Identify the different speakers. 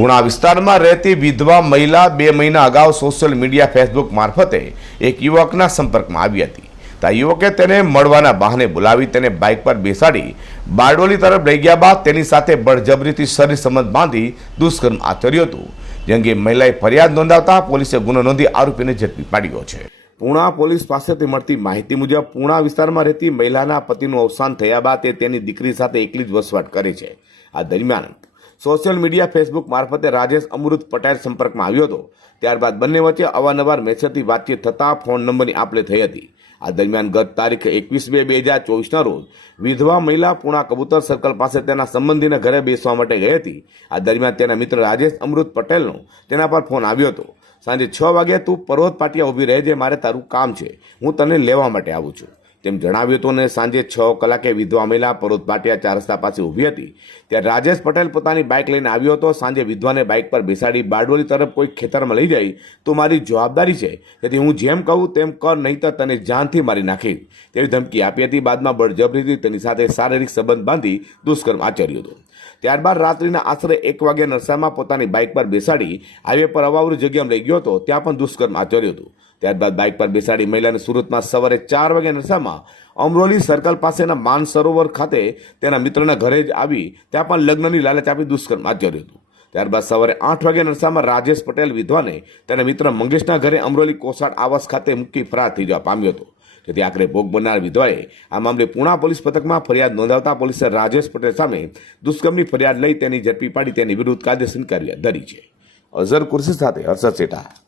Speaker 1: પુણા વિસ્તારમાં રહેતી વિધવા મહિલા બે મહિના અગાઉ સોશિયલ મીડિયા ફેસબુક મારફતે એક યુવકના સંપર્કમાં આવી હતી. ત્યાં યુવકે તેને મળવાના બહાને બોલાવી તેને બાઇક પર બેસાડી બારડોલી તરફ લઈ ગયા બાદ તેની સાથે બળજબરીથી શરીર સંબંધ બાંધી દુષ્કર્મ આચર્યું હતું. જે અંગે મહિલાએ ફરિયાદ નોંધાવતા પોલીસે ગુનો નોંધી આરોપીને ઝડપી પાડ્યો છે. પૂણા પોલીસ પાસેથી મળતી માહિતી મુજબ પૂણા વિસ્તારમાં રહેતી મહિલાના પતિનું અવસાન થયા બાદ તેની દીકરી સાથે એકલી જ વસવાટ કરે છે. આ દરમિયાન સોશિયલ મીડિયા ફેસબુક મારફતે રાજેશ અમૃત પટેલ સંપર્કમાં આવ્યો હતો. ત્યારબાદ બંને વચ્ચે અવારનવાર મેસેજથી વાતચીત થતાં ફોન નંબરની આપલે થઈ હતી. આ દરમિયાન ગત તારીખ એકવીસ બે બે હજાર ચોવીસના રોજ વિધવા મહિલા પુણા કબૂતર સર્કલ પાસે તેના સંબંધીને ઘરે બેસવા માટે ગઈ હતી. આ દરમિયાન તેના મિત્ર રાજેશ અમૃત પટેલનો તેના પર ફોન આવ્યો હતો. સાંજે છ વાગ્યા તું પર્વત પાટિયા ઊભી રહેજે મારે તારું કામ છે. હું તને લેવા માટે આવું છું. તેમ જણાવ્યું હતું અને સાંજે છ કલાકે વિધવા મહિલા પરોત પાટિયા ચાર રસ્તા પાસે ઊભી હતી. ત્યારે રાજેશ પટેલ પોતાની બાઇક લઈને આવ્યો હતો. સાંજે વિધવાને બાઇક પર બેસાડી બારડોલી તરફ કોઈ ખેતરમાં લઈ જાય તો મારી જવાબદારી છે. તેથી હું જેમ કહું તેમ કર નહીંતર તને જાનથી મારી નાખી. તેવી ધમકી આપી હતી. બાદમાં બળજબરીથી તેની સાથે શારીરિક સંબંધ બાંધી દુષ્કર્મ આચર્યું હતું. ત્યારબાદ રાત્રિના આશરે એક વાગ્યા નરસામાં પોતાની બાઇક પર બેસાડી હાઈવે પર અવાવરૂ જગ્યામાં લઈ ગયો હતો. ત્યાં પણ દુષ્કર્મ આચર્યું હતું. ત્યારબાદ બાઇક પર બેસાડી મહિલાને સુરતમાં સવારે ચાર વાગે નરસામાં અમરોલી સર્કલ પાસેના માન સરોવર ખાતે તેના મિત્રના ઘરે જ આવી ત્યાં પણ લગ્નની લાલચ આપી દુષ્કર્મ આચર્યું હતું. ત્યારબાદ સવારે આઠ વાગે નરસામાં રાજેશ પટેલ વિધવાને તેના મિત્ર મંગેશના ઘરે અમરોલી કોસાડ આવાસ ખાતે મૂકી ફરાર થઈ જવા પામ્યો હતો. જેથી આખરે ભોગ બનનાર વિધવાએ આ મામલે પુણા પોલીસ પથકમાં ફરિયાદ નોંધાવતા પોલીસે રાજેશ પટેલ સામે દુષ્કર્મની ફરિયાદ લઈ તેની ઝડપી પાડી તેની વિરુદ્ધ કાયદેસરની કાર્યવાહી ધરી છે. અઝર કુર્સી સાથે હર્ષદ સેઠા